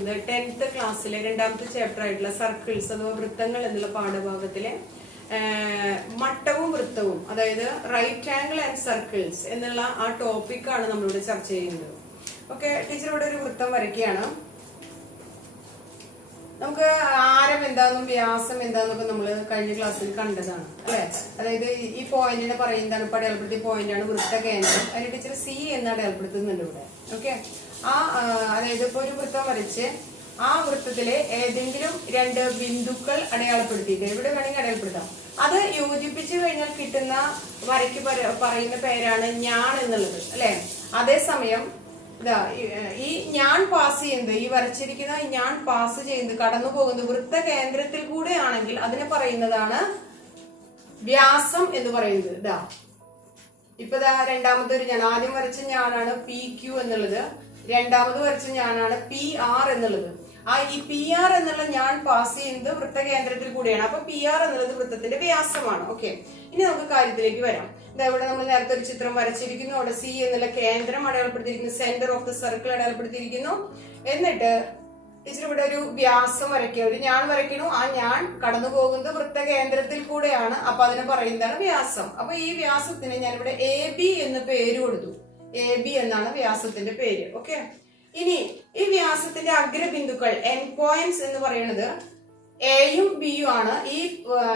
പോകുന്നത് 10th ക്ലാസ്സിലെ രണ്ടാമത്തെ ചാപ്റ്റർ ആയിട്ടുള്ള സർക്കിൾസ് അഥവാ വൃത്തങ്ങൾ എന്നുള്ള പാഠഭാഗത്തിലെ മട്ടവും വൃത്തവും, അതായത് റൈറ്റ് ആംഗിൾ ആൻഡ് സർക്കിൾസ് എന്നുള്ള ആ ടോപ്പിക്കാണ് നമ്മളിവിടെ ചർച്ച ചെയ്യുന്നത്. ഓക്കെ, ടീച്ചർ ഇവിടെ ഒരു വൃത്തം വരയ്ക്കുകയാണ്. നമുക്ക് ആരം എന്താണെന്നും വ്യാസം എന്താണെന്നൊക്കെ നമ്മൾ കഴിഞ്ഞ ക്ലാസ്സിൽ കണ്ടതാണ് അല്ലെ. അതായത് ഈ പോയിന്റിനെ പറയുന്നതാണ്, ഇപ്പൊ അടയാളപ്പെടുത്തിയ പോയിന്റാണ് വൃത്ത കേന്ദ്രം. അതിന് ടീച്ചർ സി എന്ന് അടയാളപ്പെടുത്തുന്നുണ്ട് ഇവിടെ. ഓക്കെ, അതായത് ഇപ്പൊ ഒരു വൃത്തം വരച്ച് ആ വൃത്തത്തിലെ ഏതെങ്കിലും രണ്ട് ബിന്ദുക്കൾ അടയാളപ്പെടുത്തിയിട്ട് ഇവിടെ വേണമെങ്കിൽ അടയാളപ്പെടുത്താം. അത് യോജിപ്പിച്ചു കഴിഞ്ഞാൽ കിട്ടുന്ന വരയ്ക്ക് പറയുന്ന പേരാണ് ഞാൻ എന്നുള്ളത് അല്ലെ. അതേസമയം ഈ ഞാൻ പാസ് ചെയ്യുന്നത്, ഈ വരച്ചിരിക്കുന്ന ഞാൻ പാസ് ചെയ്യുന്നത്, കടന്നു പോകുന്നത് വൃത്ത കേന്ദ്രത്തിൽ കൂടെ ആണെങ്കിൽ അതിനെ പറയുന്നതാണ് വ്യാസം എന്ന് പറയുന്നത്. ഇപ്പൊ രണ്ടാമത്തെ ഒരു ഞാൻ, ആദ്യം വരച്ച ഞാനാണ് പി ക്യൂ എന്നുള്ളത്, രണ്ടാമത് വരച്ച ഞാനാണ് പി ആർ എന്നുള്ളത്. ഈ പി ആർ എന്നുള്ള ഞാൻ പാസ് ചെയ്യുന്നത് വൃത്ത കേന്ദ്രത്തിൽ കൂടിയാണ്. അപ്പൊ പി ആർ എന്നുള്ളത് വൃത്തത്തിന്റെ വ്യാസമാണ്. ഓക്കെ, ഇനി നമുക്ക് കാര്യത്തിലേക്ക് വരാം. ഇവിടെ നമ്മൾ നേരത്തെ ഒരു ചിത്രം വരച്ചിരിക്കുന്നു. അവിടെ സി എന്നുള്ള കേന്ദ്രം അടയാളപ്പെടുത്തിയിരിക്കുന്നു, സെന്റർ ഓഫ് ദ സർക്കിൾ അടയാളപ്പെടുത്തിയിരിക്കുന്നു. എന്നിട്ട് ടീച്ചർ ഇവിടെ ഒരു വ്യാസം വരയ്ക്കുക, ഒരു ഞാൻ വരയ്ക്കണു. ആ ഞാൻ കടന്നു പോകുന്നത് വൃത്ത കേന്ദ്രത്തിൽ കൂടെയാണ്. അപ്പൊ അതിനെ പറയുന്നതാണ് വ്യാസം. അപ്പൊ ഈ വ്യാസത്തിന് ഞാൻ ഇവിടെ എ ബി എന്ന് പേര് കൊടുത്തു. എ ബി എന്നാണ് വ്യാസത്തിന്റെ പേര്. ഓക്കെ, ഇനി ഈ വ്യാസത്തിന്റെ അഗ്രബിന്ദുക്കൾ എൻഡ് പോയിന്റ്സ് എന്ന് പറയുന്നത് എയും ബിയും ആണ്. ഈ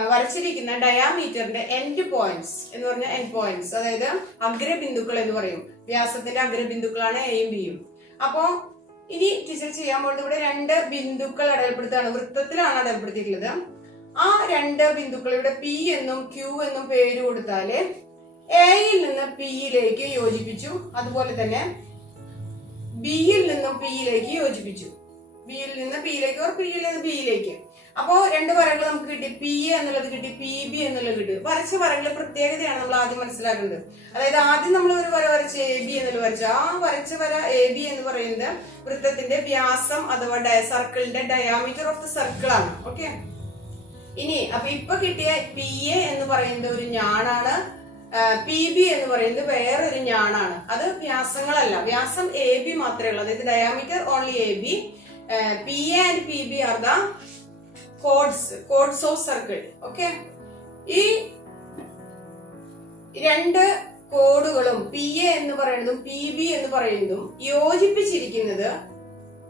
വരച്ചിരിക്കുന്ന ഡയാമീറ്ററിന്റെ എൻഡ് പോയിന്റ്സ് എന്ന് പറഞ്ഞാൽ എൻഡ് പോയിന്റ്സ്, അതായത് അഗ്രബിന്ദുക്കൾ എന്ന് പറയും. വ്യാസത്തിന്റെ അഗ്രബിന്ദുക്കളാണ് എയും ബിയും. അപ്പോ ഇനി ടീച്ചർ ചെയ്യാൻ പോകുന്നത് ഇവിടെ രണ്ട് ബിന്ദുക്കൾ അടയാളപ്പെടുത്താണ്. വൃത്തത്തിലാണ് അടയാളപ്പെടുത്തിയിട്ടുള്ളത്. ആ രണ്ട് ബിന്ദുക്കൾ ഇവിടെ പി എന്നും ക്യൂ എന്നും പേര് കൊടുത്താല് എയിൽ നിന്ന് പിയിലേക്ക് യോജിപ്പിച്ചു, അതുപോലെ തന്നെ ബിയിൽ നിന്നും പിയിലേക്ക് യോജിപ്പിച്ചു. ബിയിൽ നിന്ന് പിയിലേക്ക്, പിയിൽ നിന്ന് ബിയിലേക്ക്. അപ്പോ രണ്ട് വരകൾ നമുക്ക് കിട്ടി. പി എ എന്നുള്ളത് കിട്ടി, പി ബി എന്നുള്ളത് കിട്ടി. വരച്ച വരകളുടെ പ്രത്യേകതയാണ് നമ്മൾ ആദ്യം മനസ്സിലാക്കുന്നത്. അതായത് ആദ്യം നമ്മൾ ഒരു വര വരച്ച് എ ബി എന്നുള്ള വരച്ചു. ആ വരച്ച വര എ ബി എന്ന് പറയുന്നത് വൃത്തത്തിന്റെ വ്യാസം അഥവാ സർക്കിളിന്റെ ഡയാമീറ്റർ ഓഫ് ദ സർക്കിൾ ആണ്. ഓക്കെ, ഇനി അപ്പൊ ഇപ്പൊ കിട്ടിയ പി എ എന്ന് പറയുന്നത് ഒരു ഞാനാണ്, പി ബി എന്ന് പറയുന്നത് വേറൊരു ഞാനാണ്. അത് വ്യാസങ്ങളല്ല, വ്യാസം എ ബി മാത്രമേ ഉള്ളൂ. അതായത് diameter only A B. P A and P B are the chords of circle. Okay, ഈ രണ്ട് കോഡുകളും പി എ എന്ന് പറയുന്നതും പി ബി എന്ന് പറയുന്നതും യോജിപ്പിച്ചിരിക്കുന്നത്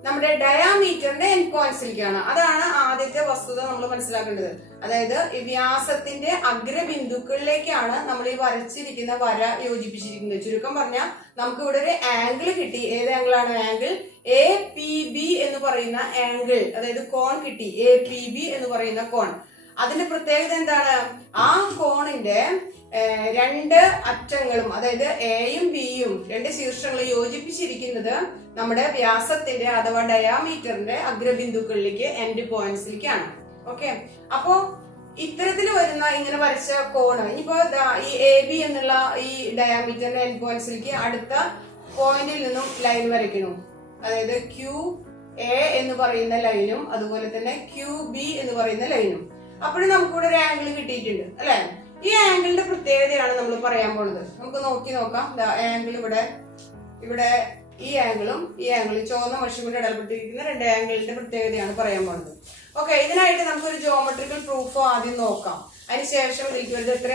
നമ്മുടെ ഡയാമീറ്ററിന്റെ എൻഡ് പോയിന്റ്സിലേക്കാണ്. അതാണ് ആദ്യത്തെ വസ്തുത നമ്മൾ മനസ്സിലാക്കേണ്ടത്. അതായത് ഈ വ്യാസത്തിന്റെ അഗ്രബിന്ദുക്കളിലേക്കാണ് നമ്മൾ ഈ വരച്ചിരിക്കുന്ന വര യോജിപ്പിച്ചിരിക്കുന്നത്. ചുരുക്കം പറഞ്ഞാൽ നമുക്ക് ഇവിടെ ഒരു ആംഗിൾ കിട്ടി. ഏത് ആംഗിളാണ്? ആംഗിൾ എ പി ബി എന്ന് പറയുന്ന ആംഗിൾ, അതായത് കോൺ കിട്ടി. എ പി ബി എന്ന് പറയുന്ന കോൺ. അതിന്റെ പ്രത്യേകത എന്താണ്? ആ കോണിന്റെ രണ്ട് അറ്റങ്ങളും, അതായത് എയും ബിയും രണ്ട് ശീർഷങ്ങളും യോജിപ്പിച്ചിരിക്കുന്നത് നമ്മുടെ വ്യാസത്തിന്റെ അഥവാ ഡയാമീറ്ററിന്റെ അഗ്രബിന്ദുക്കളിലേക്ക്, എൻഡ് പോയിന്റ്സിലേക്കാണ്. ഓക്കെ, അപ്പോ ഇത്തരത്തിൽ വരുന്ന ഇങ്ങനെ വരച്ച കോണ്, ഇനിയിപ്പോ ഈ എ ബി എന്നുള്ള ഈ ഡയാമീറ്ററിന്റെ എൻഡ് പോയിന്റ്സിലേക്ക് അടുത്ത പോയിന്റിൽ നിന്നും ലൈൻ വരയ്ക്കണം. അതായത് ക്യൂ എ എന്ന് പറയുന്ന ലൈനും അതുപോലെ തന്നെ ക്യൂ ബി എന്ന് പറയുന്ന ലൈനും. അപ്പോഴും നമുക്കിവിടെ ഒരു ആംഗിൾ കിട്ടിയിട്ടുണ്ട് അല്ലെ. ഈ ആംഗിളിന്റെ പ്രത്യേകതയാണ് നമ്മൾ പറയാൻ പോകുന്നത്. നമുക്ക് നോക്കാം. ആംഗിൾ ഇവിടെ ഈ ആംഗിളും ഈ ആംഗിളും ചുവന്ന മഷി കൊണ്ട് ഇടപെട്ടിരിക്കുന്ന രണ്ട് ആംഗിളിന്റെ പ്രത്യേകതയാണ് പറയാൻ പോകുന്നത്. ഓക്കെ, ഇതിനായിട്ട് നമുക്കൊരു ജോമെട്രിക്കൽ പ്രൂഫ് ആദ്യം നോക്കാം. അതിനുശേഷം ഇതിലേക്ക് വരുന്നത് എത്ര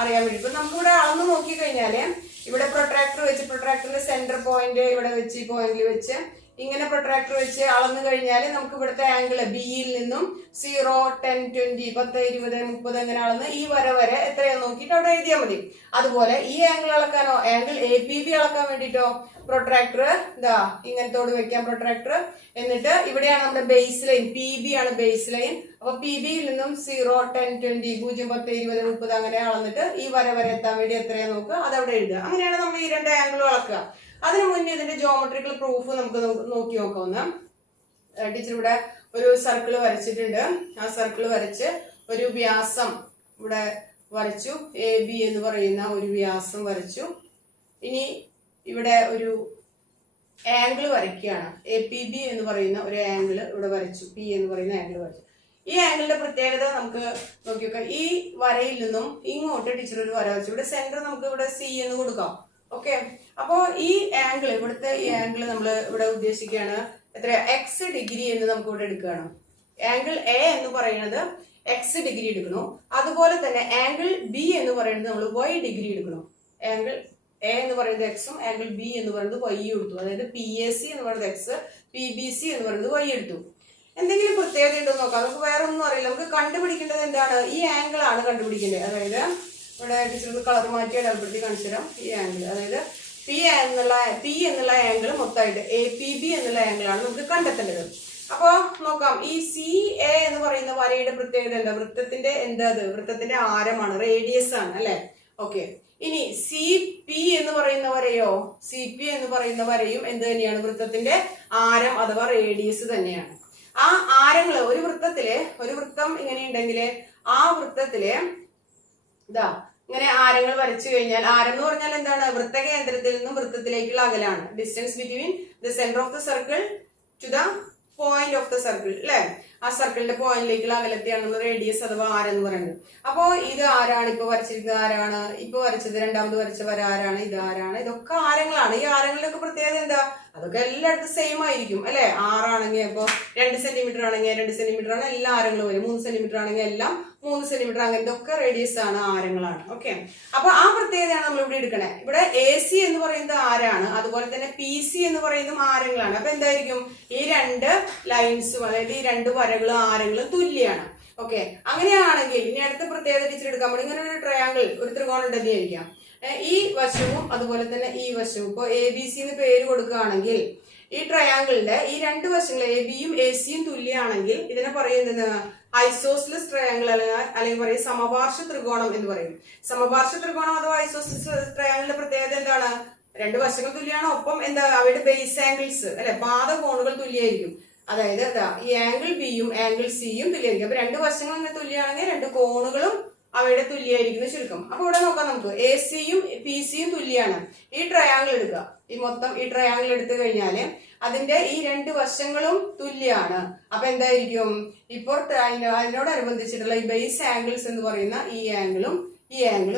അറിയാൻ വേണ്ടി. ഇപ്പൊ നമുക്കിവിടെ അളന്ന് നോക്കി കഴിഞ്ഞാല് ഇവിടെ പ്രൊട്രാക്ടർ വെച്ച്, പ്രൊട്രാക്ടറിന്റെ സെന്റർ പോയിന്റ് ഇവിടെ വെച്ച്, ഈ പോയിന്റിൽ വെച്ച് ഇങ്ങനെ പ്രൊട്രാക്ടർ വെച്ച് അളന്നു കഴിഞ്ഞാൽ നമുക്ക് ഇവിടുത്തെ ആംഗിൾ ബിയിൽ നിന്നും 0, 10, 20, 10, 20, 30 അങ്ങനെ അളന്ന് ഈ വര വരെ എത്രയാന്ന് നോക്കിയിട്ട് അവിടെ എഴുതിയാൽ മതി. അതുപോലെ ഈ ആംഗിൾ അളക്കാനോ, ആംഗിൾ എ പി ബി അളക്കാൻ വേണ്ടിട്ടോ പ്രൊട്രാക്ടർ ഇങ്ങനത്തോട് വെക്കാം പ്രൊട്രാക്ടർ. എന്നിട്ട് ഇവിടെയാണ് നമ്മുടെ ബേസ് ലൈൻ, പി ബി ആണ് ബേസ് ലൈൻ. അപ്പൊ പി ബിയിൽ നിന്നും 0, 10, 20, 0, 10, 20, 30 അങ്ങനെ അളന്നിട്ട് ഈ വര വരെ എത്താൻ വേണ്ടി എത്രയാ നോക്കുക, അതവിടെ എഴുതുക. അങ്ങനെയാണ് നമ്മൾ ഈ രണ്ട് ആംഗിളും അളക്കുക. അതിനു മുന്നേ ഇതിന്റെ ജോമെട്രിക്കൽ പ്രൂഫ് നമുക്ക് നോക്കി നോക്കാവുന്ന. ടീച്ചർ ഇവിടെ ഒരു സർക്കിൾ വരച്ചിട്ടുണ്ട്. ആ സർക്കിൾ വരച്ച് ഒരു വ്യാസം ഇവിടെ വരച്ചു. എ ബി എന്ന് പറയുന്ന ഒരു വ്യാസം വരച്ചു. ഇനി ഇവിടെ ഒരു ആംഗിൾ വരയ്ക്കുകയാണ്. എ പി ബി എന്ന് പറയുന്ന ഒരു ആംഗിൾ ഇവിടെ വരച്ചു. പി എന്ന് പറയുന്ന ആംഗിൾ വരച്ചു. ഈ ആംഗിളിന്റെ പ്രത്യേകത നമുക്ക് നോക്കി നോക്കാം. ഈ വരയിൽ നിന്നും ഇങ്ങോട്ട് ടീച്ചർ ഒരു വര വരച്ചു. ഇവിടെ സെന്റർ നമുക്ക് ഇവിടെ സി എന്ന് കൊടുക്കാം. ഓക്കെ, അപ്പോ ഈ ആംഗിൾ, ഇവിടുത്തെ ഈ ആംഗിൾ നമ്മൾ ഇവിടെ ഉദ്ദേശിക്കുകയാണ് എത്ര എക്സ് ഡിഗ്രി എന്ന് നമുക്ക് ഇവിടെ എടുക്കുകയാണ്. ആംഗിൾ എ എന്ന് പറയുന്നത് എക്സ് ഡിഗ്രി എടുക്കണു. അതുപോലെ തന്നെ ആംഗിൾ ബി എന്ന് പറയുന്നത് നമ്മൾ വൈ ഡിഗ്രി എടുക്കണം. ആംഗിൾ എ എന്ന് പറയുന്നത് എക്സും ആംഗിൾ ബി എന്ന് പറയുന്നത് വൈ എടുത്തു. അതായത് പി എ സി എന്ന് പറയുന്നത് എക്സ്, പി ബി സി എന്ന് പറയുന്നത് വൈ എടുത്തു. എന്തെങ്കിലും പ്രത്യേകത ഉണ്ടോ നോക്കാം. നമുക്ക് വേറെ ഒന്നും അറിയില്ല. നമുക്ക് കണ്ടുപിടിക്കേണ്ടത് എന്താണ്? ഈ ആംഗിൾ ആണ് കണ്ടുപിടിക്കേണ്ടത്. അതായത് ഇവിടെ ടീച്ചർക്ക് കളർ മാറ്റി അടയാളപ്പെടുത്തി കാണിച്ചു തരാം. ഈ ആംഗിൾ, അതായത് പി എന്നുള്ള ആംഗിൾ മൊത്തമായിട്ട് എ പി ബി എന്നുള്ള ആംഗിൾ ആണ് നമുക്ക് കണ്ടെത്തേണ്ടത്. അപ്പൊ നോക്കാം. ഈ സി എ എന്ന് പറയുന്ന വരയുടെ പ്രത്യേകത എന്താ? വൃത്തത്തിന്റെ വൃത്തത്തിന്റെ ആരമാണ്, റേഡിയസ് ആണ് അല്ലെ. ഓക്കെ, ഇനി സി പി എന്ന് പറയുന്ന വരയോ, സി പി എന്ന് പറയുന്ന വരയും എന്ത് തന്നെയാണ്? വൃത്തത്തിന്റെ ആരം അഥവാ റേഡിയസ് തന്നെയാണ്. ആ ആരങ്ങള് ഒരു വൃത്തം ഇങ്ങനെ ഉണ്ടെങ്കിൽ ആ വൃത്തത്തില് ഇതാ ഇങ്ങനെ ആരങ്ങൾ വരച്ചു കഴിഞ്ഞാൽ, ആരം എന്ന് പറഞ്ഞാൽ എന്താണ്? വൃത്തകേന്ദ്രത്തിൽ നിന്നും വൃത്തത്തിലേക്കുള്ള അകലാണ്. Distance between the centre of the circle to the point of the circle അല്ലെ. ആ സർക്കിളിന്റെ പോയിന്റിലേക്കുള്ള അകലത്തെയാണ് നമ്മൾ റേഡിയസ് അഥവാ ആരം എന്ന് പറയുന്നത്. അപ്പോ ഇത് ആരാണ്? ഇപ്പൊ വരച്ചിരിക്കുന്നത് ആരാണ്? ഇപ്പൊ വരച്ചത് രണ്ടാമത് വരച്ച വര ആരാണ്? ഇത് ആരാണ്? ഇതൊക്കെ ആരങ്ങളാണ്. ഈ ആരങ്ങളിലൊക്കെ പ്രത്യേകത എന്താ? അതൊക്കെ എല്ലായിടത്തും സെയിം ആയിരിക്കും അല്ലെ. 6 ആണെങ്കിൽ ഇപ്പൊ 2 സെന്റിമീറ്റർ ആണെങ്കിൽ 2 സെന്റിമീറ്റർ ആണ് എല്ലാ ആരങ്ങളും വരും. 3 സെന്റിമീറ്റർ ആണെങ്കിൽ എല്ലാം 3 സെന്റിമീറ്റർ. അങ്ങനെ ഇതൊക്കെ റേഡിയസ് ആണ്, ആരങ്ങളാണ്. ഓക്കെ, അപ്പൊ ആ പ്രത്യേകതയാണ് നമ്മൾ ഇവിടെ എടുക്കണേ. ഇവിടെ എ സി എന്ന് പറയുന്നത് ആരാണ്, അതുപോലെ തന്നെ പി സി എന്ന് പറയുന്നതും ആരങ്ങളാണ്. അപ്പൊ എന്തായിരിക്കും? ഈ 2 ലൈൻസും, അതായത് ഈ 2 വരകളും ആരങ്ങളും തുല്യമാണ്. ഓക്കെ, അങ്ങനെയാണെങ്കിൽ ഇനി അടുത്ത പ്രത്യേകത ടീച്ചർ എടുക്കാൻ പറ്റും. ഇങ്ങനെ ഒരു ട്രയാങ്കിൾ, ഒരു ത്രികോണം ഉണ്ടെന്ന് വിചാരിക്കാം. ഈ വശവും അതുപോലെ തന്നെ ഈ വശവും ഇപ്പൊ എ ബി സി എന്ന് പേര് കൊടുക്കുകയാണെങ്കിൽ, ഈ ട്രയാങ്കിളിന്റെ ഈ 2 വശങ്ങൾ എ ബിയും എ സിയും തുല്യമാണെങ്കിൽ ഇതിനെ പറയുന്നത് ഐസോസ്ലിസ് ട്രയാങ്കിൾ അല്ലെങ്കിൽ പറയും സമപാർശ്വ ത്രികോണം എന്ന് പറയും. സമപാർശ്വ ത്രികോണം അഥവാ ഐസോസ്ലിസ് ട്രയാങ്കിളിന്റെ പ്രത്യേകത എന്താണ്? 2 വശങ്ങൾ തുല്യമാണ്, ഒപ്പം എന്താ അവയുടെ ബേസ് ആംഗിൾസ് അല്ലെ, പാദകോണുകൾ തുല്യമായിരിക്കും. അതായത് ഈ ആംഗിൾ ബിയും ആംഗിൾ സിയും തുല്യമായിരിക്കും. അപ്പൊ 2 വശങ്ങൾ ഇങ്ങനെ തുല്യമാണെങ്കിൽ 2 കോണുകളും അവയുടെ തുല്യമായിരിക്കുന്ന ചുരുക്കം. അപ്പൊ ഇവിടെ നോക്കാം നമുക്ക്. എ സിയും പി സിയും തുല്യമാണ്. ഈ ട്രയാങ്കിൾ എടുക്കുക. ഈ ട്രയാങ്കിൾ എടുത്തു കഴിഞ്ഞാല് അതിന്റെ ഈ 2 വശങ്ങളും തുല്യമാണ്. അപ്പൊ എന്തായിരിക്കും? ഇപ്പോൾ അതിനോടനുബന്ധിച്ചിട്ടുള്ള ഈ ബേസ് ആംഗിൾസ് എന്ന് പറയുന്ന ഈ ആംഗിളും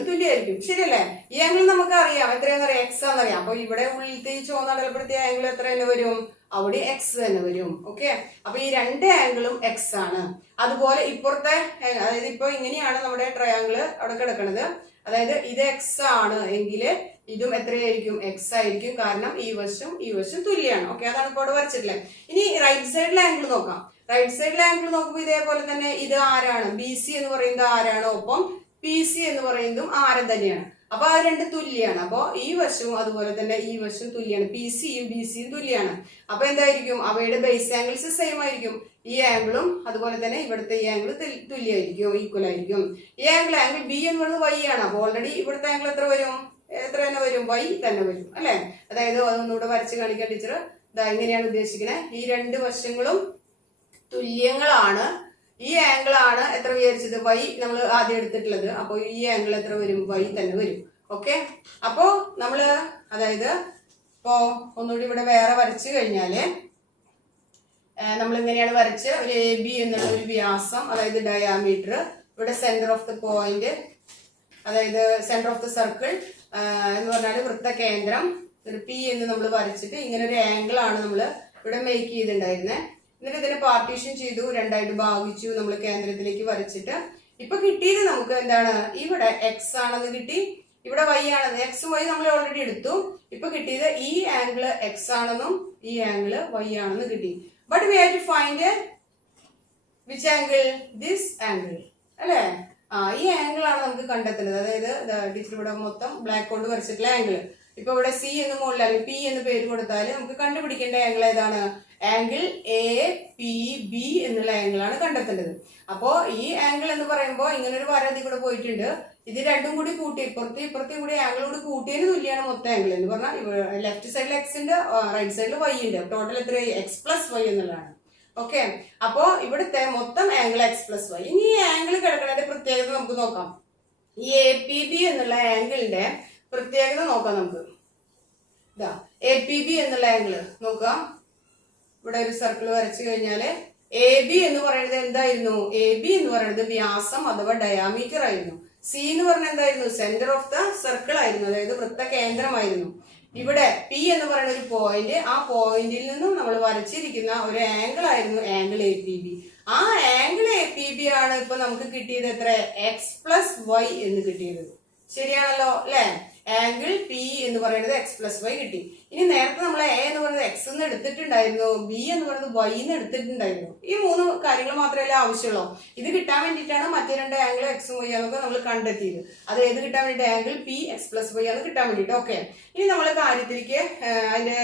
തുല്യമായിരിക്കും. ശരിയല്ലേ? ഈ ആംഗിൾ നമുക്ക് അറിയാം, എത്രയാണെന്നറിയാം? എക്സ് ആണെന്നറിയാം. അപ്പൊ ഇവിടെ ഉള്ളിലത്തെ ഈ ചുവന്ന അടയാളപ്പെടുത്തിയ ആംഗിൾ എത്ര തന്നെ വരും? അവിടെ എക്സ് തന്നെ വരും. ഓക്കെ, അപ്പൊ ഈ 2 ആംഗിളും എക്സ് ആണ്. അതുപോലെ ഇപ്പുറത്തെ, അതായത് ഇപ്പൊ ഇങ്ങനെയാണ് നമ്മുടെ ട്രയാങ്കിള് അവിടെ കിടക്കുന്നത്. അതായത് ഇത് എക്സ് ആണ് എങ്കിൽ ഇതും എത്രയായിരിക്കും? എക്സ് ആയിരിക്കും. കാരണം ഈ വശം തുല്യമാണ്. ഓക്കെ, അതാണ് ഇപ്പോൾ ഇവിടെ വരച്ചിട്ടുള്ളത്. ഇനി റൈറ്റ് സൈഡിലെ ആംഗിൾ നോക്കാം. റൈറ്റ് സൈഡിലെ ആംഗിൾ നോക്കുമ്പോൾ ഇതേപോലെ തന്നെ ഇത് ആരാണ്? ബി സി എന്ന് പറയുന്നത് ആരാണ്, ഒപ്പം പി സി എന്ന് പറയുന്നതും ആരം തന്നെയാണ്. അപ്പൊ ആ 2 തുല്യാണ്. അപ്പൊ ഈ വശവും അതുപോലെ തന്നെ ഈ വശം തുല്യാണ്. പി സിയും ബി സിയും തുല്യാണ്. അപ്പൊ എന്തായിരിക്കും? അവയുടെ ബേസ് ആംഗിൾസ് സെയിം ആയിരിക്കും. ഈ ആംഗിളും അതുപോലെ തന്നെ ഇവിടുത്തെ ഈ ആംഗിൾ തുല്യമായിരിക്കും, ഈക്വൽ ആയിരിക്കും. ഈ ആംഗിൾ ബി എന്ന് പറയുന്നത് വൈ ആണ്. അപ്പൊ ഓൾറെഡി ഇവിടുത്തെ ആംഗിൾ എത്ര തന്നെ വരും? വൈ തന്നെ വരും അല്ലെ. അതായത് അതൊന്നുകൂടെ വരച്ച് കാണിക്കാൻ ടീച്ചർ ഇങ്ങനെയാണ് ഉദ്ദേശിക്കുന്നത്. ഈ 2 വശങ്ങളും തുല്യങ്ങളാണ്. ഈ ആംഗിൾ ആണ് എത്ര വിചാരിച്ചത്? വൈ നമ്മൾ ആദ്യം എടുത്തിട്ടുള്ളത്. അപ്പൊ ഈ ആംഗിൾ എത്ര വരും? വൈ തന്നെ വരും. ഓക്കെ, അപ്പോ നമ്മള് അതായത് ഇപ്പോ ഒന്നുകൂടി ഇവിടെ വേറെ വരച്ചു കഴിഞ്ഞാല് നമ്മൾ ഇങ്ങനെയാണ് വരച്ച് ഒരു എ ബി എന്നുള്ള ഒരു വ്യാസം, അതായത് ഡയാമീറ്റർ, ഇവിടെ സെന്റർ ഓഫ് ദ പോയിന്റ്, അതായത് സെന്റർ ഓഫ് ദ സർക്കിൾ എന്ന് പറഞ്ഞാൽ വൃത്തകേന്ദ്രം, ഒരു പി എന്ന് നമ്മൾ വരച്ചിട്ട് ഇങ്ങനെ ഒരു ആംഗിൾ ആണ് നമ്മൾ ഇവിടെ മേക്ക് ചെയ്തിട്ടുണ്ടായിരുന്നത്. എന്നിട്ട് ഇതിനെ പാർട്ടീഷൻ ചെയ്തു, 2ആയിട്ട് ഭാഗിച്ചു, നമ്മൾ കേന്ദ്രത്തിലേക്ക് വരച്ചിട്ട് ഇപ്പൊ കിട്ടിയത് നമുക്ക് എന്താണ്? ഇവിടെ എക്സ് ആണെന്ന് കിട്ടി, ഇവിടെ വൈ ആണെന്ന്. എക്സും വൈ നമ്മൾ ഓൾറെഡി എടുത്തു. ഇപ്പൊ കിട്ടിയത് ഈ ആംഗിള് എക്സ് ആണെന്നും ഈ ആംഗിള് വൈ ആണെന്നും കിട്ടി. But we have to find which angle? This angle അല്ലെ. ഈ ആംഗിൾ ആണ് നമുക്ക് കണ്ടെത്തുന്നത്. അതായത് ടീച്ചർ ഇവിടെ മൊത്തം ബ്ലാക്ക് കൊണ്ട് വരച്ചിട്ടുള്ള ആംഗിൾ. ഇപ്പൊ ഇവിടെ സി എന്ന് മുകളിൽ അല്ലെങ്കിൽ പി എന്ന് പേര് കൊടുത്താൽ നമുക്ക് കണ്ടുപിടിക്കേണ്ട ആംഗിൾ ഏതാണ്? ആംഗിൾ എ പി ബി എന്നുള്ള ആംഗിൾ ആണ് കണ്ടെത്തേണ്ടത്. അപ്പോ ഈ ആംഗിൾ എന്ന് പറയുമ്പോൾ ഇങ്ങനെ ഒരു വര ഇതിൽ കൂടെ പോയിട്ടുണ്ട്. ഇത് രണ്ടും കൂടി കൂട്ടി ഇപ്പുറത്തും കൂടി ആംഗിൾ കൂടി കൂട്ടിയതിന് തുല്യമാണ് മൊത്തം ആംഗിൾ എന്ന് പറഞ്ഞാൽ ലെഫ്റ്റ് സൈഡിൽ എക്സ് ഉണ്ട്, റൈറ്റ് സൈഡിൽ വൈ ഉണ്ട്. ടോട്ടൽ എത്ര? എക്സ് പ്ലസ് വൈ എന്നുള്ളതാണ്. ഓക്കെ, അപ്പോ ഇവിടുത്തെ മൊത്തം ആംഗിൾ എക്സ് പ്ലസ് വൈ. ഇനി ഈ ആംഗിൾ കിടക്കുന്നതിന്റെ പ്രത്യേകത നമുക്ക് നോക്കാം. ഈ എ പി ബി എന്നുള്ള ആംഗിളിന്റെ പ്രത്യേകത നോക്കാം നമുക്ക്. ഇതാ എ പി ബി എന്നുള്ള ആംഗിള് നോക്കാം. ഇവിടെ ഒരു സർക്കിൾ വരച്ചു കഴിഞ്ഞാല് എ ബി എന്ന് പറയുന്നത് എന്തായിരുന്നു? എ ബി എന്ന് പറയുന്നത് വ്യാസം അഥവാ ഡയാമീറ്റർ ആയിരുന്നു. സി എന്ന് പറഞ്ഞാൽ എന്തായിരുന്നു? സെന്റർ ഓഫ് ദ സർക്കിൾ ആയിരുന്നു, അതായത് വൃത്ത കേന്ദ്രമായിരുന്നു. ഇവിടെ പി എന്ന് പറയുന്ന ഒരു പോയിന്റ്, ആ പോയിന്റിൽ നിന്നും നമ്മൾ വരച്ചിരിക്കുന്ന ഒരു ആംഗിൾ ആയിരുന്നു ആംഗിൾ എ പി ബി. ആ ആംഗിൾ എ പി ബി ആണ് ഇപ്പൊ നമുക്ക് കിട്ടിയത് എത്ര? എക്സ് പ്ലസ് വൈ എന്ന് കിട്ടിയത്. ശരിയാണല്ലോ അല്ലെ? ആംഗിൾ പി എന്ന് പറയുന്നത് എക്സ് പ്ലസ് വൈ കിട്ടി. ഇനി നേരത്തെ നമ്മൾ എ എന്ന് പറയുന്നത് എക്സ് എന്ന് എടുത്തിട്ടുണ്ടായിരുന്നു, ബി എന്ന് പറയുന്നത് വൈ എന്ന് എടുത്തിട്ടുണ്ടായിരുന്നു. ഈ 3 കാര്യങ്ങൾ മാത്രമല്ല ആവശ്യമുള്ളൂ. ഇത് കിട്ടാൻ വേണ്ടിയിട്ടാണ് മറ്റേ 2 ആംഗിൾ എക്സും വൈ എന്നൊക്കെ നമ്മൾ കണ്ടെത്തിയത്. അത് ഏത് കിട്ടാൻ വേണ്ടി? Angle P x plus y ആണ് കിട്ടാൻ വേണ്ടിയിട്ട്. ഓക്കെ, ഇനി നമ്മൾ കാര്യത്തിലേക്ക് അതിന്റെ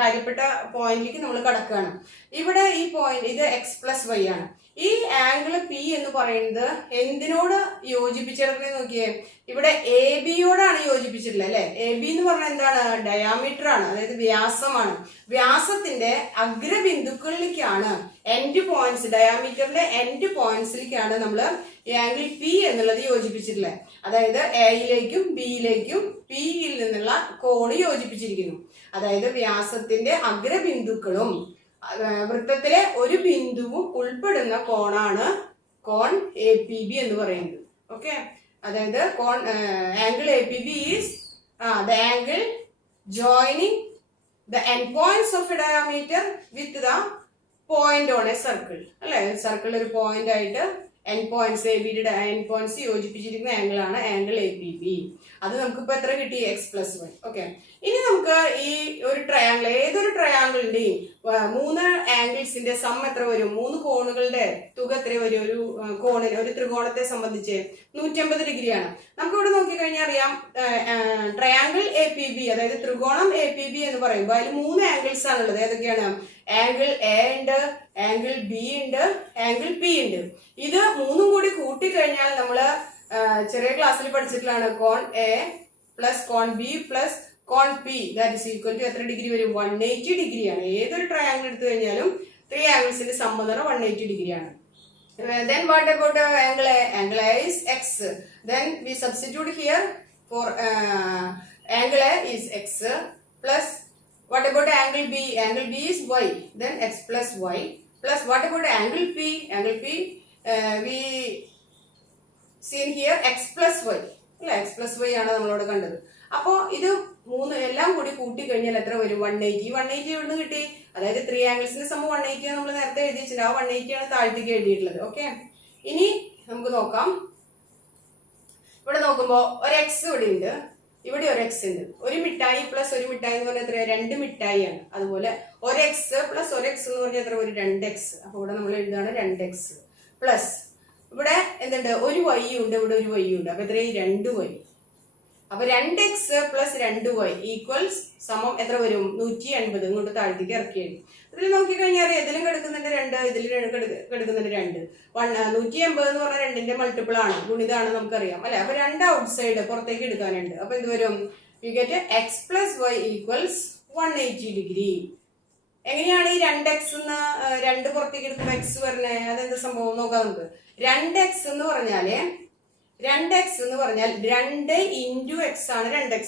കാര്യപ്പെട്ട പോയിന്റിലേക്ക് നമ്മൾ കടക്കുകയാണ്. ഇവിടെ ഈ പോയിന്റ് ഇത് എക്സ് പ്ലസ് വൈ ആണ്. ഈ ആംഗിൾ പി എന്ന് പറയുന്നത് എന്തിനോട് യോജിപ്പിച്ചെടുക്കുന്നത് നോക്കിയേ? ഇവിടെ എ ബിയോടാണ് യോജിപ്പിച്ചിട്ടുള്ളത് അല്ലെ? എ ബി എന്ന് പറഞ്ഞാൽ എന്താണ്? ഡയാമീറ്റർ ആണ്, അതായത് വ്യാസമാണ്. വ്യാസത്തിന്റെ അഗ്രബിന്ദുക്കളിലേക്കാണ്, എൻഡ് പോയിന്റ്സ്, ഡയാമീറ്ററിന്റെ എൻഡ് പോയിന്റ്സിലേക്കാണ് നമ്മൾ ആംഗിൾ പി എന്നുള്ളത് യോജിപ്പിച്ചിട്ടുള്ളത്. അതായത് എയിലേക്കും ബിയിലേക്കും പിയിൽ നിന്നുള്ള കോണ് യോജിപ്പിച്ചിരിക്കുന്നു. അതായത് വ്യാസത്തിന്റെ അഗ്രബിന്ദുക്കളും വൃത്തത്തിലെ ഒരു ബിന്ദുവും ഉൾപ്പെടുന്ന കോണാണ് കോൺ എ പി ബി എന്ന് പറയുന്നത്. ഓക്കെ, അതായത് കോൺ angle A P B is the angle joining the end points of a diameter with the point on a circle അല്ലെ? സർക്കിൾ ഒരു പോയിന്റ് ആയിട്ട് എൻഡ് പോയിന്റ്സ് എ ബിയുടെ എൻഡ് പോയിന്റ്സ് യോജിപ്പിച്ചിരിക്കുന്ന angle ആണ് ആംഗിൾ എ പി ബി. അത് നമുക്കിപ്പോ എത്ര കിട്ടി? X plus Y. ഓക്കെ, ഇനി നമുക്ക് ഈ ഒരു ട്രയാങ്കിൾ, ഏതൊരു ട്രയാങ്കിളിന്റെയും 3 ആംഗിൾസിന്റെ സം എത്ര വരും? 3 കോണുകളുടെ തുക എത്ര വരും? ഒരു കോണിന്, ഒരു ത്രികോണത്തെ സംബന്ധിച്ച് 150 ഡിഗ്രിയാണ്. നമുക്ക് ഇവിടെ നോക്കിക്കഴിഞ്ഞാൽ അറിയാം, ട്രയാങ്കിൾ എ പി ബി, അതായത് ത്രികോണം എ പി ബി എന്ന് പറയുമ്പോൾ അതിൽ 3 ആംഗിൾസ് ആണുള്ളത്. ഏതൊക്കെയാണ്? ആംഗിൾ എ ഉണ്ട്, ആംഗിൾ ബി ഉണ്ട്, ആംഗിൾ പി ഉണ്ട്. ഇത് 3ഉം കൂടി കൂട്ടിക്കഴിഞ്ഞാൽ നമ്മള് ചെറിയ ക്ലാസ്സിൽ പഠിച്ചിട്ടുള്ളതാണ്. കോൺ എ പ്ലസ് കോൺ ബി പ്ലസ് കോൺ P that is equal to എത്ര ഡിഗ്രി വരും? 180 ഡിഗ്രിയാണ്. ഏതൊരു ട്രയാങ്കിൾ എടുത്തു കഴിഞ്ഞാലും 3 ആംഗിൾസിന്റെ സം എന്ന് പറഞ്ഞാൽ 180 ഡിഗ്രിയാണ്. Then what about angle A? Angle A is x. Then we substitute here for angle A is x plus what about angle B? Angle B is y. Then x plus y plus what about angle P? Angle P we seen here x plus y. അല്ലെ? x plus y ആണ് നമ്മളോട് കണ്ടത്. അപ്പോ ഇത് 3 എല്ലാം കൂടി കൂട്ടി കഴിഞ്ഞാൽ എത്ര വരും? 180. 180 എവിടെ കിട്ടി? അതായത് 3 ആംഗിൾസിന്റെ സമം 180 ആണ് നമ്മൾ നേരത്തെ എഴുതി വെച്ചിട്ടുണ്ട്. ആ 180 ആണ് താഴത്തേക്ക് എഴുതിയിട്ടുള്ളത്. ഓക്കെ, ഇനി നമുക്ക് നോക്കാം. ഇവിടെ നോക്കുമ്പോ ഒരു എക്സ് ഇവിടെ ഉണ്ട്, ഇവിടെ ഒരു എക്സ് ഉണ്ട്. ഒരു മിഠായി പ്ലസ് ഒരു മിഠായി എന്ന് പറഞ്ഞാൽ എത്ര? 2 മിഠായിയാണ്. അതുപോലെ ഒരു എക്സ് പ്ലസ് ഒരു എക്സ് എന്ന് പറഞ്ഞാൽ എത്ര? ഒരു 2x. അപ്പൊ ഇവിടെ നമ്മൾ എഴുതാണ് 2x പ്ലസ് ഇവിടെ എന്തുണ്ട്? ഒരു y ഉണ്ട്, ഇവിടെ ഒരു y ഉണ്ട്. അപ്പൊ എത്രയും 2y. അപ്പൊ 2x പ്ലസ് 2y ഈക്വൽസ് സമം എത്ര വരും? 180. ഇങ്ങോട്ട് താഴത്തേക്ക് ഇറക്കിയത്. ഇതിൽ നോക്കിക്കഴിഞ്ഞാൽ ഇതിലും കിടക്കുന്നുണ്ട് 2, ഇതിൽ കിടക്കുന്നുണ്ട് 2. 180 എന്ന് പറഞ്ഞാൽ 2ന്റെ മൾട്ടിപ്പിൾ ആണ്, ഗുണിതാണ് നമുക്കറിയാം അല്ലെ? അപ്പൊ 2 ഔട്ട് സൈഡ് പുറത്തേക്ക് എടുക്കാനുണ്ട്. അപ്പൊ എന്ത് വരും? You get x plus y equals 180 degree. എങ്ങനെയാണ് ഈ 2x 2 പുറത്തേക്ക് എടുക്കുമ്പോൾ x വരണേ? അതെന്താ സംഭവം നോക്കാം നമുക്ക്. 2x എന്ന് പറഞ്ഞാല് 2 ഇൻറ്റു എക്സ് ആണ് 2x.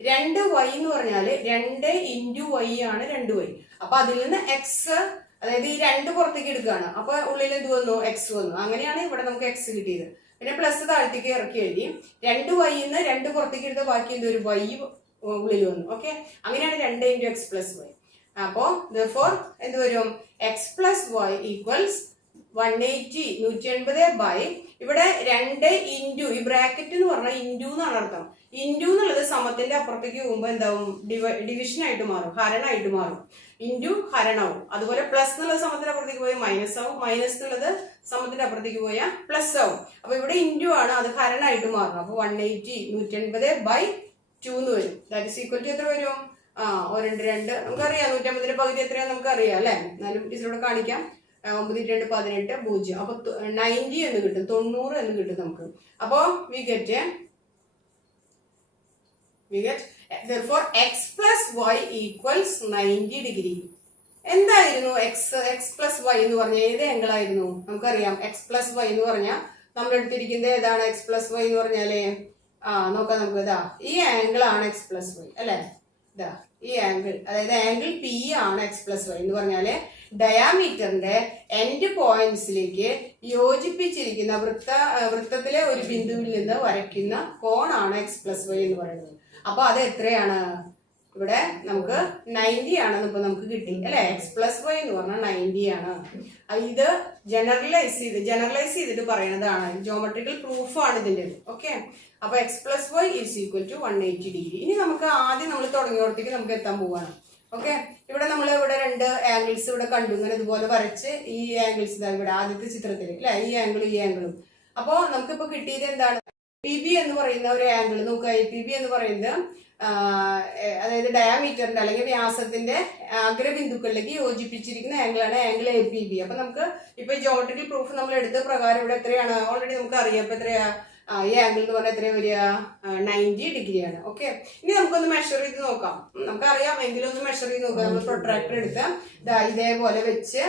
2y എന്ന് പറഞ്ഞാല് 2 ഇൻറ്റു y ആണ് 2y. അപ്പൊ അതിൽ നിന്ന് എക്സ്, അതായത് ഈ 2 പുറത്തേക്ക് എടുക്കുകയാണ്. അപ്പൊ ഉള്ളിൽ എന്ത് വന്നു? എക്സ് വന്നു. അങ്ങനെയാണ് ഇവിടെ നമുക്ക് എക്സ് കിട്ടിയത്. പിന്നെ പ്ലസ് താഴത്തേക്ക് ഇറക്കി എഴുതി. 2y ന്ന് 2 പുറത്തേക്ക് എടുത്ത ബാക്കി എന്ത് ഒരു y ഉള്ളിൽ വന്നു. ഓക്കെ, അങ്ങനെയാണ് 2 ഇൻറ്റു എക്സ് പ്ലസ് വൈ. അപ്പോ therefore എന്ത് വരും? X plus y equals 180 180 by ഇവിടെ 2 ഇൻറ്റു, ഈ ബ്രാക്കറ്റ് എന്ന് പറഞ്ഞാൽ ഇൻറ്റു എന്നാണ് അർത്ഥം. ഇൻറ്റു എന്നുള്ളത് സമത്തിന്റെ അപ്പുറത്തേക്ക് പോകുമ്പോൾ എന്താവും? ഡിവിഷൻ ആയിട്ട് മാറും, ഹരണമായിട്ട് മാറും. ഇൻറ്റു ഹരണവും. അതുപോലെ പ്ലസ് എന്നുള്ളത് സമത്തിന്റെ അപ്പുറത്തേക്ക് പോയാൽ മൈനസ് ആവും, മൈനസ് എന്നുള്ളത് സമത്തിന്റെ അപ്പുറത്തേക്ക് പോയാൽ പ്ലസ് ആവും. അപ്പൊ ഇവിടെ ഇൻറ്റു ആണ്, അത് ഹരണമായിട്ട് മാറും. അപ്പൊ 180 180 ബൈ 2 എന്ന് വരും. ദാറ്റ് ഇസ് ഈക്വൽ ടു എത്ര വരും? 2 നമുക്കറിയാം. 150ന്റെ പകുതി എത്രയാണെന്ന് നമുക്കറിയാം അല്ലെ? എന്നാലും ഇതിലൂടെ കാണിക്കാം. 9 2 18 0. അപ്പൊ 90 എന്ന് കിട്ടും, 90 എന്ന് കിട്ടും നമുക്ക്. അപ്പോ we get therefore x plus y equals 90 degree. എന്തായിരുന്നു x plus y എന്ന് പറഞ്ഞാൽ? ഏത് ആംഗിൾ ആയിരുന്നു? നമുക്കറിയാം x plus y എന്ന് പറഞ്ഞാൽ നമ്മൾ എടുത്തിരിക്കുന്നത് ഏതാണ്? x plus y എന്ന് പറഞ്ഞാല് നോക്കാം നമുക്ക്. ഇതാ ഈ ആംഗിൾ ആണ് x plus y അല്ലെ? ഇതാ ഈ ആംഗിൾ, അതായത് ആംഗിൾ പി ആണ് x plus y എന്ന് പറഞ്ഞാല് ഡയാമീറ്ററിന്റെ എൻഡ് പോയിന്റ്സിലേക്ക് യോജിപ്പിച്ചിരിക്കുന്ന വൃത്തത്തിലെ ഒരു ബിന്ദുവിൽ നിന്ന് വരയ്ക്കുന്ന കോണാണ് x plus y എന്ന് പറയുന്നത്. അപ്പൊ അത് എത്രയാണ്? ഇവിടെ നമുക്ക് 90 ആണെന്ന് ഇപ്പൊ നമുക്ക് കിട്ടി അല്ലെ. x+y എന്ന് പറഞ്ഞാൽ 90 ആണ്. ഇത് ജനറലൈസ് ചെയ്തിട്ട് പറയുന്നതാണ്, ജോമെട്രിക്കൽ പ്രൂഫ് ആണ് ഇതിന്റെ. ഓക്കെ, അപ്പൊ x+y is equal to 180 degree. ഇനി നമുക്ക് ആദ്യം നമ്മൾ തുടങ്ങിയോടത്തേക്ക് നമുക്ക് എത്താൻ പോവാണ്. ഓക്കെ, ഇവിടെ നമ്മൾ ഇവിടെ രണ്ട് ആംഗിൾസ് ഇവിടെ കണ്ടു, ഇങ്ങനെ ഇതുപോലെ വരച്ച് ഈ ആംഗിൾസ് ഇവിടെ ആദ്യത്തെ ചിത്രത്തിൽ അല്ലെ, ഈ ആംഗിളും ഈ ആംഗിളും. അപ്പോ നമുക്കിപ്പോ കിട്ടിയത് എന്താണ്? PB എന്ന് പറയുന്ന ഒരു ആംഗിൾ നോക്കുക. PB എന്ന് പറയുന്നത് അതായത് ഡയാമീറ്ററിന്റെ അല്ലെങ്കിൽ വ്യാസത്തിന്റെ അഗ്രബിന്ദുക്കളിലേക്ക് യോജിപ്പിച്ചിരിക്കുന്ന ആംഗിളാണ് ആംഗിൾ APB. അപ്പൊ നമുക്ക് ഇപ്പൊ ജോമെട്രിക്കൽ പ്രൂഫ് നമ്മൾ എടുത്ത പ്രകാരം ഇവിടെ എത്രയാണ്? ഓൾറെഡി നമുക്ക് അറിയാം. അപ്പൊ എത്രയാ ഈ ആംഗിൾ എന്ന് പറഞ്ഞാൽ എത്രയാ വരിക? 90 ഡിഗ്രിയാണ്. ഓക്കെ, ഇനി നമുക്കൊന്ന് മെഷർ ചെയ്ത് നോക്കാം. നമുക്കറിയാം, എങ്കിലും ഒന്ന് മെഷർ ചെയ്ത് നോക്കാം. നമ്മൾ പ്രൊട്രാക്ടർ എടുത്ത് ഇതേപോലെ വെച്ച്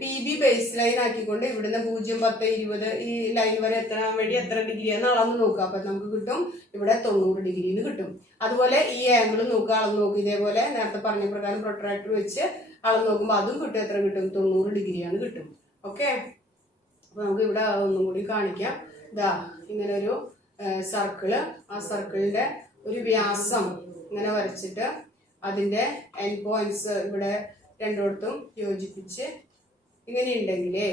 PB ബേസ് ലൈൻ ആക്കിക്കൊണ്ട് ഇവിടുന്ന് 0, 10, 20 ഈ ലൈൻ വരെ എത്താൻ വേണ്ടി എത്ര ഡിഗ്രിയാന്ന് അളന്ന് നോക്കുക. അപ്പൊ നമുക്ക് കിട്ടും ഇവിടെ 90 ഡിഗ്രിന്ന് കിട്ടും. അതുപോലെ ഈ ആംഗിളും നോക്കുക, അളന്ന് നോക്കുക. ഇതേപോലെ നേരത്തെ പറഞ്ഞ പ്രകാരം പ്രൊട്രാക്ടർ വെച്ച് അളന്ന് നോക്കുമ്പോൾ അതും കിട്ടും. എത്ര കിട്ടും? 90 ഡിഗ്രിയാണ് കിട്ടും. ഓക്കെ, അപ്പൊ നമുക്ക് ഇവിടെ ഒന്നും കൂടി കാണിക്കാം. ഇതാ ഇങ്ങനെ ഒരു സർക്കിള്, ആ സർക്കിളിന്റെ ഒരു വ്യാസം ഇങ്ങനെ വരച്ചിട്ട് അതിന്റെ എൻഡ് പോയിന്റ്സ് ഇവിടെ രണ്ടിടത്തും യോജിപ്പിച്ച് ഇങ്ങനെ ഉണ്ടെങ്കിലേ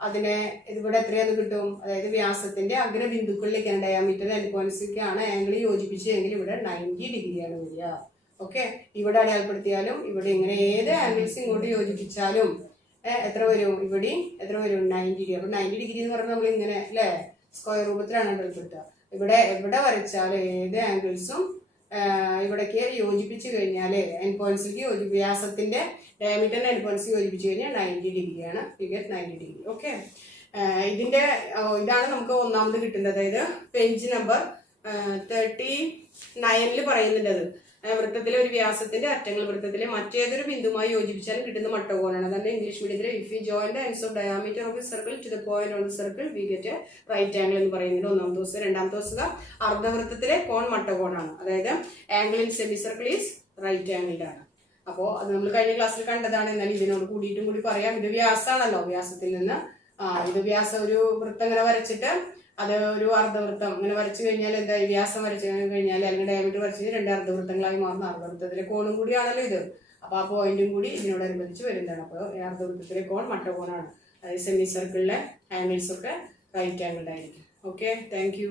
അതിനെ ഇവിടെ എത്രയാന്ന് കിട്ടും? അതായത് വ്യാസത്തിന്റെ അഗ്രബിന്ദുക്കളിലേക്കാണ്, ഡയാമീറ്റർ എൻഡ് പോയിന്റ്സിലേക്കാണ് ആംഗിൾ യോജിപ്പിച്ചെങ്കിൽ ഇവിടെ 90 ഡിഗ്രിയാണ് വരിക. ഓക്കെ, ഇവിടെ അടയാളപ്പെടുത്തിയാലും ഇവിടെ ഇങ്ങനെ ഏത് ആംഗിൾസ് ഇങ്ങോട്ട് യോജിപ്പിച്ചാലും എത്ര വരും? ഇവിടെ എത്ര വരും? 90 ഡിഗ്രി. അപ്പൊ 90 ഡിഗ്രി എന്ന് പറഞ്ഞാൽ നമ്മൾ ഇങ്ങനെ അല്ലെ സ്ക്വയർ രൂപത്തിലാണ് അടയാളപ്പെടുത്തുക. ഇവിടെ എവിടെ വരച്ചാലും ഏത് ആംഗിൾസും ഇവിടേക്ക് യോജിപ്പിച്ചു കഴിഞ്ഞാല് എൻഡ് പോയിന്റ്സിലേക്ക് വ്യാസത്തിന്റെ ഡയമീറ്ററിന്റെ എൻഡ് പോയിന്റ്സ് യോജിപ്പിച്ചു കഴിഞ്ഞാൽ 90 ഡിഗ്രിയാണ്. 90 ഡിഗ്രി. ഓക്കെ, ഇതാണ് നമുക്ക് ഒന്നാമത് കിട്ടുന്നത്. അതായത് പേജ് നമ്പർ 39 പറയുന്നുണ്ട്. വൃത്തത്തിലെ ഒരു വ്യാസത്തിന്റെ അറ്റങ്ങൾ വൃത്തത്തിലെ മറ്റേതൊരു ബിന്ദുമായി യോജിപ്പിച്ചാലും കിട്ടുന്ന മട്ടകോണാണ്. അതായത് ഇംഗ്ലീഷ് മീഡിയത്തിലെ if you join the ends of diameter of a circle to the point on the circle we get a right angle എന്ന് പറയുന്നത് ഒന്നാമത്തെ ദിവസം. രണ്ടാമത്തെ ദിവസം അർദ്ധവൃത്തത്തിലെ കോൺ മട്ടകോണാണ്. അതായത് angle in semi circle is right angled ആണ്. അപ്പോൾ അത് നമ്മൾ കഴിഞ്ഞ ക്ലാസ്സിൽ കണ്ടതാണ്. എന്നാൽ ഇതിനോട് കൂടിയിട്ടും കൂടി പറയാം. ഇത് വ്യാസാണല്ലോ, വ്യാസത്തിൽ നിന്ന് ഇത് വ്യാസം ഒരു വൃത്തം ഇങ്ങനെ വരച്ചിട്ട് അത് ഒരു അർദ്ധവൃത്തം ഇങ്ങനെ വരച്ചു കഴിഞ്ഞാൽ എന്താ വ്യാസം വരച്ചു കഴിഞ്ഞാൽ അല്ലെങ്കിൽ ഡയമീറ്റർ വരച്ചു കഴിഞ്ഞാൽ രണ്ട് അർദ്ധവൃത്തങ്ങളായി മാറുന്ന അർദ്ധവൃത്തത്തിലെ കോണും കൂടിയാണല്ലോ ഇത്. അപ്പൊ ആ പോയിന്റും കൂടി ഇതിനോടനുബന്ധിച്ച് വരുന്നതാണ്. അപ്പോൾ അർദ്ധവൃത്തത്തിലെ കോൺ മട്ടകോണാണ്. അതായത് സെമി സർക്കിളിലെ ആംഗിൾസ് ഒക്കെ റൈറ്റ് ആംഗിൾഡ് ആയിരിക്കും. Okay, thank you.